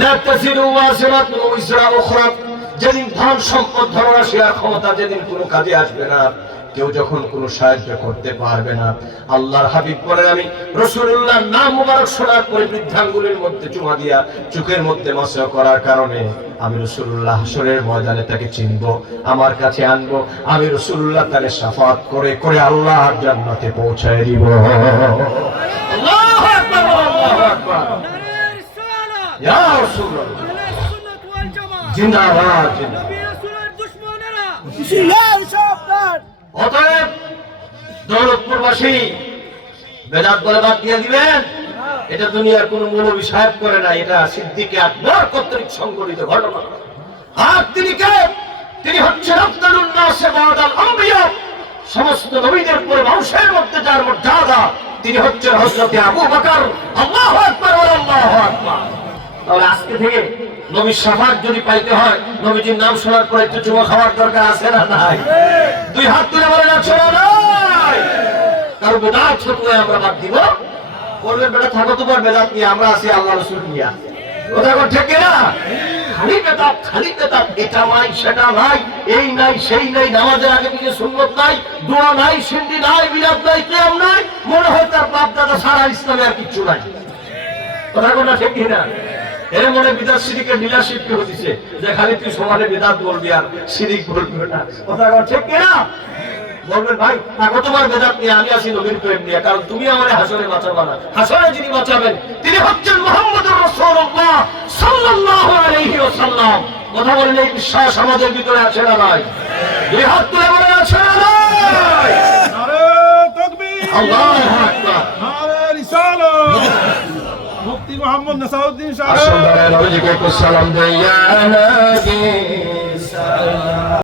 লা তাজিরু ওয়াজিরাতুন উযরা উখরা, যেদিন ধন সম্পদ ধনরাশি আর ক্ষমতা যেদিন কোনো কাজে আসবে না, কেউ যখন কোনো সাহায্য করতে পারবে না, আল্লাহর হাবিব বলেন আমি রাসূলুল্লাহর নাম মুবারক শোনার পরে বৃদ্ধাঙ্গুলের মধ্যে চুমা দিয়া চোখের মধ্যে মাসা করার কারণে আমি রাসূলুল্লাহ হাসরের ময়দানে তাকে চিনব, আমার কাছে আনবো, আমি রাসূলুল্লাহ তাকে শাফাত করে করে আল্লাহর জান্নাতে পৌঁছায় দিব। আল্লাহু আকবার, আল্লাহু আকবার, ইয়া রাসূলুল্লাহ, জিন্দাবাদ, জিন্দাবাদ। অতএব দৌলতপুরবাসী বেদাত বলে বাদ দিয়ে দিবেন, এটা দুনিয়ার কোন মৌলবী সাহেব করে না, এটা সিদ্দিকে আকবর কর্তৃক সংঘটিত ঘটনা। আর তিনি কে? তিনি হচ্ছেন আফদালুন নাস বা'দাল আম্বিয়া, সমস্ত নবীদের পরে বংশের মধ্যে যার মর্যাদা, তিনি হচ্ছেন হযরত আবু বকর। আল্লাহু আকবার, আল্লাহু আকবার। তাহলে আজকে থেকে নবীর শাফাত যদি পাইতে হয়, নবীজির নাম শোনার পরে একটু চুমা খাওয়ার দরকার আছে না নাই? দুই হাত তুলে বলেন আছে না নাই? কারণ বেদাত ফতোয়া আমরা বাদ দিব, বলবেন বেটা থাকো তোমার বেদাত নিয়ে, আমরা আছি আল্লাহ রাসূল নিয়ে। কথা কর ঠিক না? খালি বেদাত, খালি বেদাত, এটা নাই সেটা নাই, এই নাই সেই নাই, নামাজের আগে পিছে সুন্নত নাই, দোয়া নাই, সিন্দি নাই, বিরাত নাই, কিয়াম নাই, মনে হয় তার বাপ দাদা সারা ইসলামে আর কিচ্ছু নাই। কথা কর না ঠিক না? এর মনে বিদাত শিরিকের ডিলারশিপ কে হতিছে যে খালি তুই সমানে বিদাত বলবি আর শিরিক বলবি না। কথা কর ঠিক না? বলবেন ভাই থাকো তোমার বেদাত নিয়ে, আমি আসি নবীর প্রেম নিয়ে, কারণ তুমি আমারে হাসরে বাঁচাবা না। হাসরে যিনি বাঁচাবেন তিনি হচ্ছেন মুহাম্মদুর রাসূলুল্লাহ সাল্লাল্লাহু আলাইহি ওয়াসাল্লাম। কথা বলেন এই বিশ্বাস আমাদের ভিতরে আছে না নাই? দুই হাত তুলে বলেন আছে না নাই? নারে তাকবীর, আল্লাহু আকবার, নারে রিসালাত। মুফতি মুহাম্মদ নাসারউদ্দিন সাহেব আসলে নবীজিকে সালাম দেয়া নবী